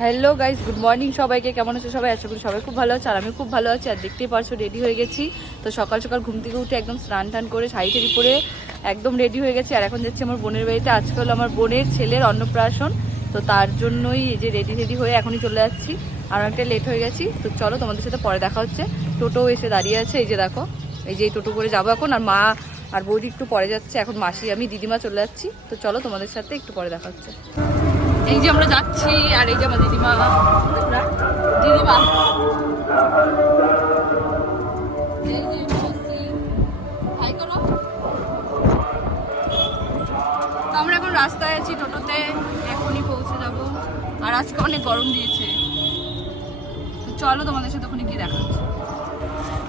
Hello guys good morning সবাইকে। কেমন আছো সবাই? আশা করি সবাই খুব ভালো আছে আর আমি খুব ভালো আছি। আর দেখতেই পারছ রেডি হয়ে গেছি। তো সকাল সকাল ঘুম থেকে উঠে একদম স্নান টান করে শাড়ি টাড়ি পরে একদম রেডি হয়ে গেছি। আর এখন যাচ্ছি আমার বোনের বাড়িতে। আজকে হলো আমার বোনের ছেলের অন্নপ্রাশন। তো তার জন্যই এই যে রেডি রেডি হয়ে এখনই চলে যাচ্ছি। আর অনেকটা লেট হয়ে গেছি। তো চলো তোমাদের সাথে পরে দেখা হচ্ছে। টোটো এসে দাঁড়িয়ে আছে। এই যে দেখো, এই যে টোটো করে যাব এখন। আর মা আর বৌদি একটু পরে যাচ্ছে। এখন মাসি, আমি, দিদিমা চলে যাচ্ছি। তো চলো তোমাদের সাথে একটু পরে দেখা হচ্ছে। এই যে আমরা যাচ্ছি আর এই যে আমার দিদিমা। দিদিমা আমরা এখন রাস্তায় আছি টোটোতে, এখনই পৌঁছে যাব। আর আজকে অনেক গরম দিয়েছে। চলো তোমাদের সাথে ওখানে গিয়ে দেখা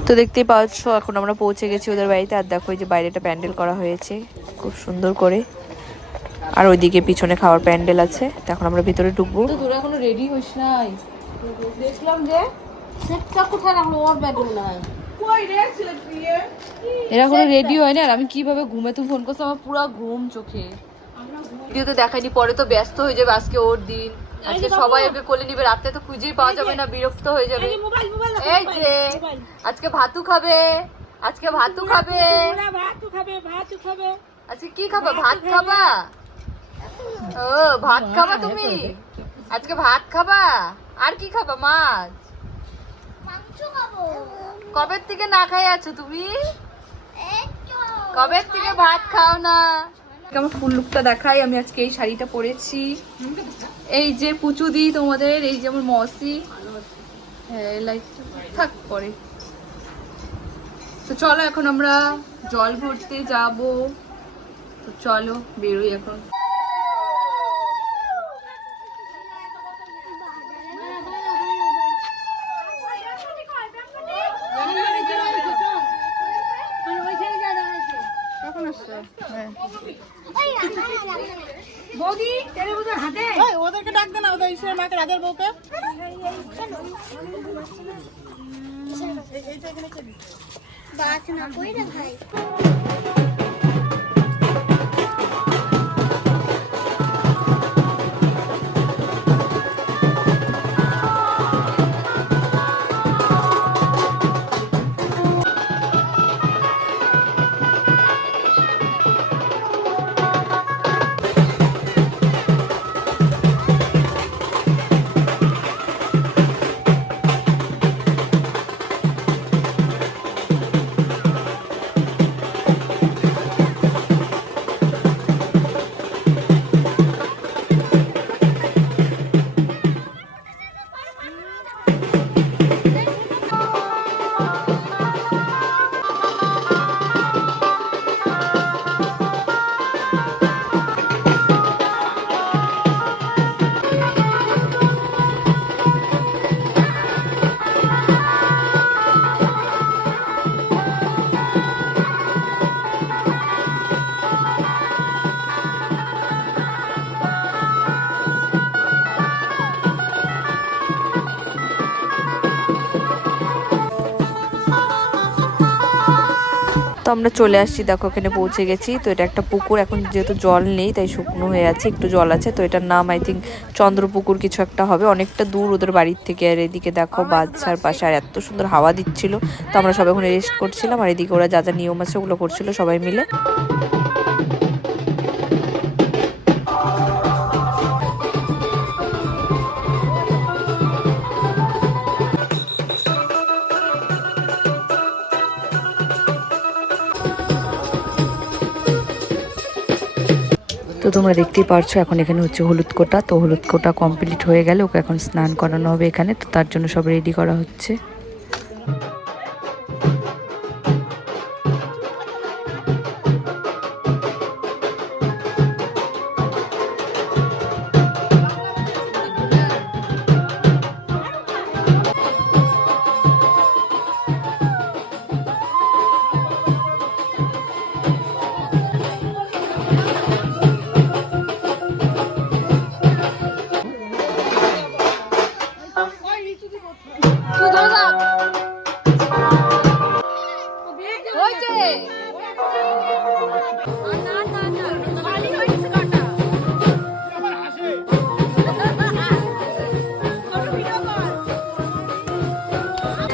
তো দেখতেই পাচ্ছ, এখন আমরা পৌঁছে গেছি ওদের বাড়িতে। আর দেখো এই যে বাইরেটা প্যান্ডেল করা হয়েছে, খুব সুন্দর করে। আর ওইদিকে পিছনে খাওয়ার প্যান্ডেল আছে তো এখন আমরা ভিতরে ঢুকবো। তোরা এখনও রেডি হইস নাই? দেখলাম যে সেটটা কোথায় রাখল ওর ব্যাগ মনে হয় এরা কোনো রেডি হয় না? আর আমি কীভাবে ঘুমে তুমি ফোন করছ আমার পুরো ঘুম চোখে। ভিডিওতে দেখাইনি পরে তো ব্যস্ত হয়ে যাবে আজকে ওর দিন। আজকে সবাই ওকে কোলে নিবে রাতে তো খুঁজেই পাওয়া যাবে না বিরক্ত হয়ে যাবে। মোবাইল মোবাইল এই যে আজকে ভাতু খাবে আজকে ভাতু খাবে। ভাত খাবে ভাত খাবে। আজকে কি খাবা? ভাত খাবা? ও ভাত খাবা তুমি? আজকে ভাত খাবা? আর কি খাবা মাছ? কবে থেকে না খাই আছো তুমি? কবে থেকে ভাত খাও না? আমার ফুল লুকটা দেখাই আমি আজকে এই শাড়িটা পরেছি। এই যে পুচুদি তোমাদের এই যে আমার মসি। হ্যাঁ লাইক থাক পরে। তো চলো এখন আমরা জল ভরতে যাব। তো চলো বেরোই এখন। বৌদি তেরে বুঝার হাতে? ওদেরকে ডাক দে না ওদের ঈশ্বরের মাকে রাজার বউকে। বাস না কইরা ভাই তো আমরা চলে আসছি। দেখো, এখানে পৌঁছে গেছি। তো এটা একটা পুকুর। এখন যেহেতু জল নেই, তাই শুকনো হয়ে আছে, একটু জল আছে। তো এটার নাম আই থিঙ্ক চন্দ্রপুকুর কিছু একটা হবে। অনেকটা দূর ওদের বাড়ির থেকে। আর এদিকে দেখো, বাচ্চার পাশে, আর এত সুন্দর হাওয়া দিচ্ছিল। তো আমরা সবাই ওখানে রেস্ট করছিলাম। আর এদিকে ওরা যা যা নিয়ম আছে, ওগুলো করছিল সবাই মিলে। তো তোমরা দেখতেই পারছ, এখন এখানে হচ্ছে হলুদ কোটা। তো হলুদ কোটা কমপ্লিট হয়ে গেলে ওকে এখন স্নান করানো হবে এখানে। তো তার জন্য সব রেডি করা হচ্ছে।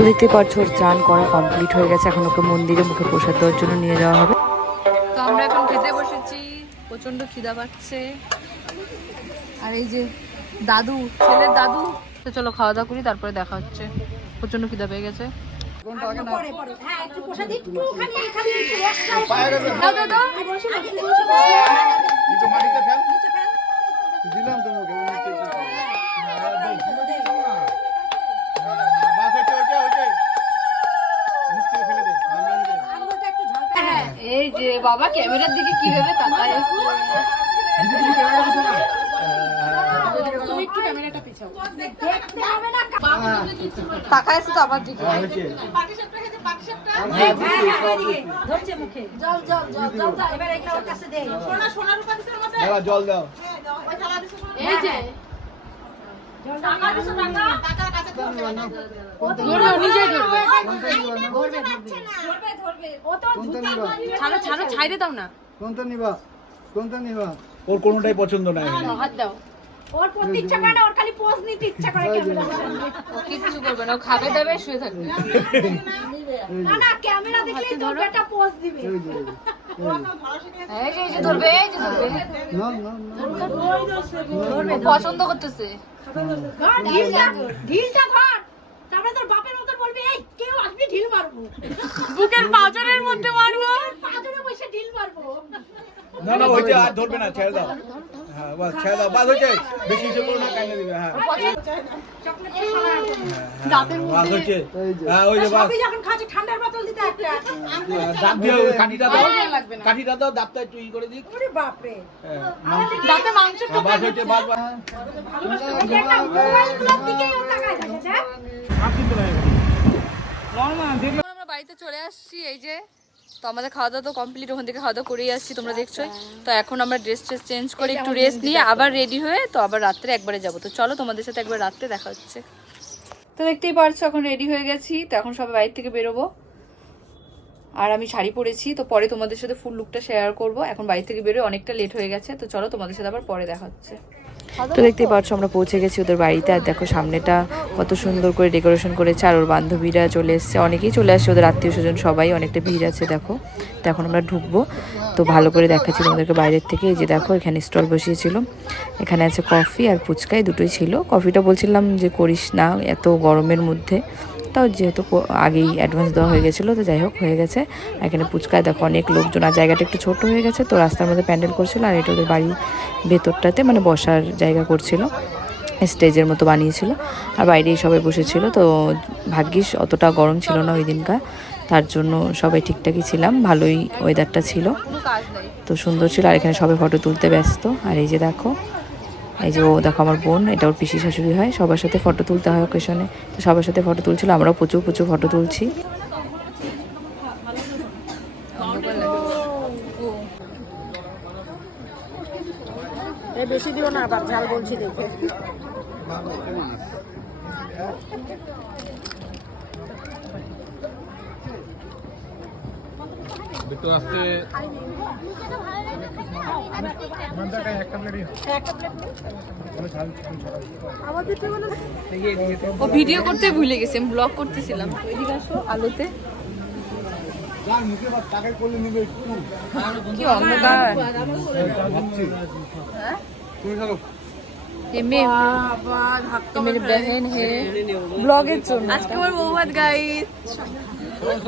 দেখতে পাচ্ছ ওর চান করা কমপ্লিট হয়ে গেছে। এখন ওকে মন্দিরে মুখে প্রসাদ দেওয়ার জন্য নিয়ে যাওয়া হবে। তো আমরা এখন খেতে বসেছি। প্রচণ্ড খিদা পাচ্ছে। আর এই যে দাদু ছেলের দাদু। তো চলো খাওয়া দাওয়া করি তারপরে দেখা হচ্ছে। প্রচণ্ড খিদা পেয়ে গেছে। ফেল। দিলাম তো এই যে বাবা, ক্যামেরার দিকে কীভাবে তাকায় তাকায় তো আমার দিকে। জল দাও এই যে ধরবে ও নিজেই ধরবে কোনটা নিবা ছাড়ো ছাড়ো ছাইরে দাও না। কোনটা নিবা? কোনটা নিবা? ওর কোনোটাই পছন্দ নাই। হাত দাও। ওর পড়তে ইচ্ছা করে না ওর খালি পোজ নিতে ইচ্ছা করে ক্যামেরা ও করবে না খাবে দাবে শুয়ে থাকবে। না না ক্যামেরা দেখলে তোর একটা পোজ দিবে। এই যে, এই যে ধরবে এই যে ধরবে। না না না ও পছন্দ করতেছে। ঢিলটা ধর তারপরে তোর বাপের মতন বলবি এই কেউ আসবি ঢিল মারবো। বুকের পাঁজরের মধ্যে মারবো। পাঁচজনে বসে ঢিল মারবো। না না ওইটা আর ধরবে না ছেড়ে দাও। হ্যাঁ বাস ছেড়ে দাও বাস হচ্ছে বেশি কিছু করো না কাইনে দিবে হ্যাঁ। বাস হচ্ছে হ্যাঁ ওই যে বাস। যখন খাচ্ছি ঠান্ডার বোতল দিতে একটা দাঁত দিয়ে কাঠিটা দাও। কাঠিটা দাও দাঁতটা একটু ই করে দিক। ওরে বাপরে। হ্যাঁ, দাঁতে মাংস হ্যাঁ, বাস হচ্ছে। বাস বাস। এটা একটা মোবাইলগুলোর দিকেই ও তাকায় থাকে যা এখন আমরা বাড়িতে চলে আসছি এই যে তো আমাদের খাওয়া দাওয়া তো কমপ্লিট ওখান থেকে খাওয়া দাওয়া করেই আসছি তোমরা দেখছ তো এখন আমরা ড্রেস ট্রেস চেঞ্জ করে একটু রেস্ট নিয়ে আবার রেডি হয়ে তো আবার রাত্রে একবারে যাব। তো চলো তোমাদের সাথে একবার রাত্রে দেখা হচ্ছে। তো দেখতেই পারছ এখন রেডি হয়ে গেছি। তো এখন সবাই বাইরে থেকে বেরোবো। আর আমি শাড়ি পরেছি, তো পরে তোমাদের সাথে ফুল লুকটা শেয়ার করব। এখন বাড়ি থেকে বেরোয় অনেকটা লেট হয়ে গেছে, তো চলো তোমাদের সাথে আবার পরে দেখা হচ্ছে। তো দেখতেই পাচ্ছ আমরা পৌঁছে গেছি ওদের বাড়িতে, আর দেখো সামনেটা কত সুন্দর করে ডেকোরেশন করেছে, আর ওর বান্ধবীরা চলে এসছে, অনেকেই চলে আসছে ওদের আত্মীয় স্বজন সবাই, অনেকটা ভিড় আছে দেখো। তো এখন আমরা ঢুকবো, তো ভালো করে দেখাচ্ছি তোমাদেরকে বাইরের থেকে, এই যে দেখো এখানে স্টল বসিয়েছিল, এখানে আছে কফি আর ফুচকা দুটোই ছিল। কফিটা বলছিলাম যে করিস না, এত গরমের মধ্যে। তাও যেহেতু আগেই অ্যাডভান্স দেওয়া হয়ে গেছিল, তো যাই হোক, হয়ে গেছে। এখানে ফুচকায় দেখো অনেক লোকজন, আর জায়গাটা একটু ছোট হয়ে গেছে, তো রাস্তার মধ্যে প্যান্ডেল করছিল, আর এটা ওদের বাড়ির ভেতরটাতে মানে বসার জায়গা করছিল, স্টেজের মতো বানিয়েছিল। আর বাইরেই সবাই বসেছিল, তো ভাগ্যিস অতটা গরম ছিল না ওই দিনকার, তার জন্য সবাই ঠিকঠাকই ছিলাম, ভালোই ওয়েদারটা ছিল। তো সুন্দর ছিল, আর এখানে সবাই ফটো তুলতে ব্যস্ত। আর এই যে দেখো এই যে ও দেখো আমার বোন, এটা ওর পিসি শাশুড়ি হয়, সবার সাথে ফটো তুলতে হয় ওকেশনে তো সবার সাথে ফটো তুলছিল, আমরাও প্রচুর প্রচুর ফটো তুলছি। বেশি দিও না, আবার ঝাল বলছি দেখে। একটু আসতে ও ভিডিও করতে ভুলে গেছে ব্লগ করতেছিলাম। আলোতে। কি অন্ধকার? ব্লগের জন্য আজকে আমার বৌভাত গাইস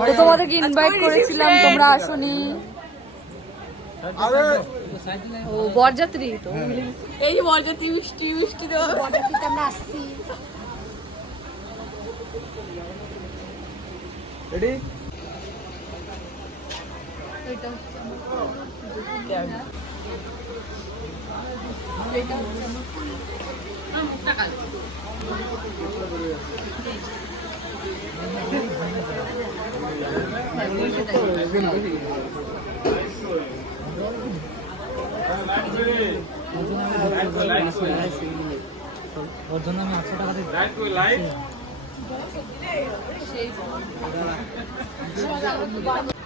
তো তোমাদেরকে ইনভাইট করেছিলাম তোমরা আসোনি। ও বরযাত্রী তো। এই যে বরযাত্রী মিষ্টি মিষ্টি দেওয়া আমরা আসছি। রেডি এটা হচ্ছে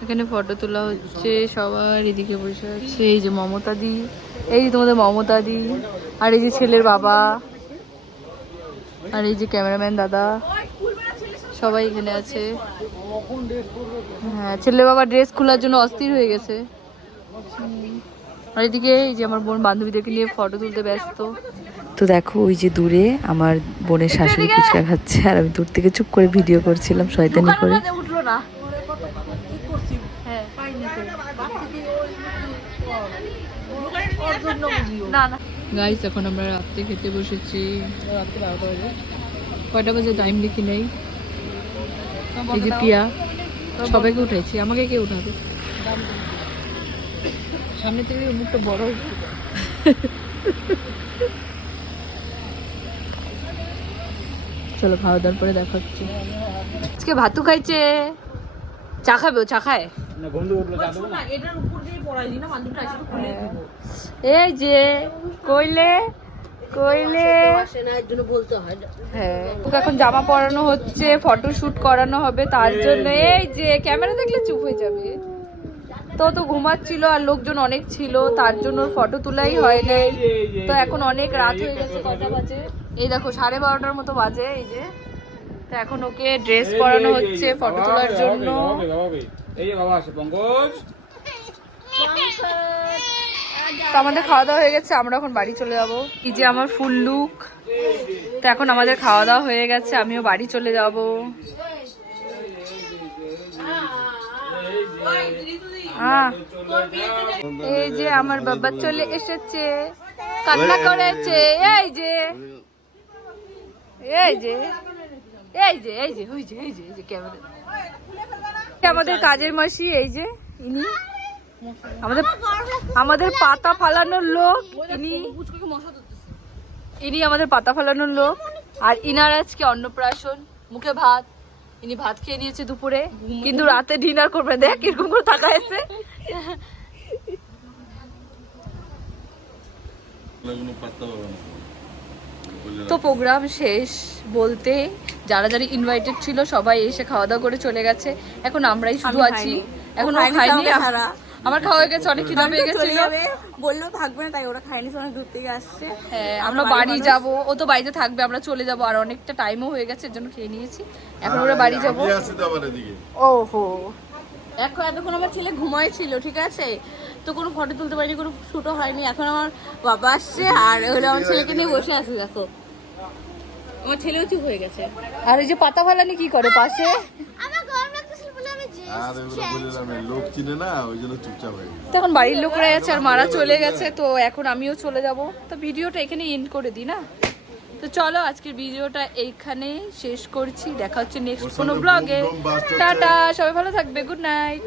এখানে ফটো তোলা হচ্ছে সবার এদিকে বসে আছে। এই যে মমতা দি, এই যে তোমাদের মমতা দি, আর এই যে ছেলের বাবা, আর এই যে ক্যামেরাম্যান দাদা। সবাই এখানে আছে। হ্যাঁ ছেলে বাবা ড্রেস খোলার জন্য অস্থির হয়ে গেছে। আর এদিকে এই যে আমার বোন বান্ধবীদেরকে নিয়ে ফটো তুলতে ব্যস্ত। তো দেখো ওই যে দূরে আমার বোনের শাশুড়ি ফুচকা খাচ্ছে আর আমি দূর থেকে চুপ করে ভিডিও করছিলাম শয়তানি করে। উঠল না। হ্যাঁ। না না। গাইস এখন আমরা রাত্রে খেতে বসেছি। রাত্রে বারোটা বাজে। কয়টা বাজে? টাইম দেখি নেই। এই যে পিয়া সবাইকে উঠাইছি। আমাকে কে উঠাবে? সামনে থেকে মুখটা বড় চলো খাওয়া দাওয়ার পরে দেখা হচ্ছে। আজকে ভাতু খাইছে। চা খাবে ও? চা খায়? না বন্ধু উঠল যা দেবো না? এই যে কইলে কইলে হ্যাঁ এখন জামা পরানো হচ্ছে ফটো শুট করানো হবে তার জন্য এই যে ক্যামেরা দেখলে চুপ হয়ে যাবে তো তো ঘুমাচ্ছিল আর লোকজন অনেক ছিল তার জন্য ফটো তোলাই হয় নাই তো এখন অনেক রাত হয়ে গেছে কটা বাজে এই দেখো সাড়ে বারোটার মতো বাজে এই যে তো এখন ওকে ড্রেস পরানো হচ্ছে ফটো তোলার জন্য এই বাবা আছে পঙ্কজ তো আমাদের খাওয়া দাওয়া হয়ে গেছে, আমরা এখন বাড়ি চলে যাব। এই যে আমার ফুল লুক তো এখন আমাদের খাওয়া দাওয়া হয়ে গেছে, আমিও বাড়ি চলে যাব। এই যে আমার বাবা চলে এসেছে, কান্না করেছে, এই যে। এই যে এই যে এই যে এই যে এই যে, ক্যামেরা। আমাদের কাজের মাসি, এই যে, ইনি। আমাদের আমাদের পাতা ফালানোর লোক ইনি ইনি আমাদের পাতা ফালানোর লোক। আর ইনার আজকে অন্নপ্রাশন মুখে ভাত। ইনি ভাত খেয়ে নিয়েছে দুপুরে। কিন্তু রাতে ডিনার করবে। দেখ এরকম করে টাকা এসে তো প্রোগ্রাম শেষ। বলতে যারা যারা ইনভাইটেড ছিল সবাই এসে খাওয়া দাওয়া করে চলে গেছে। এখন আমরাই শুধু আছি। এখন খাইনি আমার খাওয়া হয়ে গেছে অনেক খিদা পেয়ে গেছিল। বললেও থাকবে না তাই ওরা খায়নি অনেক দূর থেকে আসছে। হ্যাঁ আমরা বাড়ি যাব ও তো বাড়িতে থাকবে আমরা চলে যাব আর অনেকটা টাইমও হয়ে গেছে এর জন্য খেয়ে নিয়েছি। এখন ওরা বাড়ি যাব। ওহো। এখন এতক্ষণ আমার ছেলে ঘুমায় ছিল ঠিক আছে? তো কোনো ফটো তুলতে পারিনি কোনো শুটও হয়নি। এখন আমার বাবা আসছে আর হলো আমার ছেলেকে নিয়ে বসে আছে দেখো। আমার ছেলেও চুপ হয়ে গেছে। আর এই যে পাতা ফালানি কি করে পাশে? আমার গরম লাগতেছিল বলে আমি যে আর এগুলো বললাম লোক চিনে না ওই জন্য চুপচাপ হয়ে গেছে। বাড়ির আছে আর মারা চলে গেছে তো এখন আমিও চলে যাব। তো ভিডিওটা এখানে এন্ড করে দিই না? তো চলো আজকের ভিডিওটা এইখানে শেষ করছি। দেখা হচ্ছে নেক্সট কোনো ব্লগে। টাটা সবাই ভালো থাকবে গুড নাইট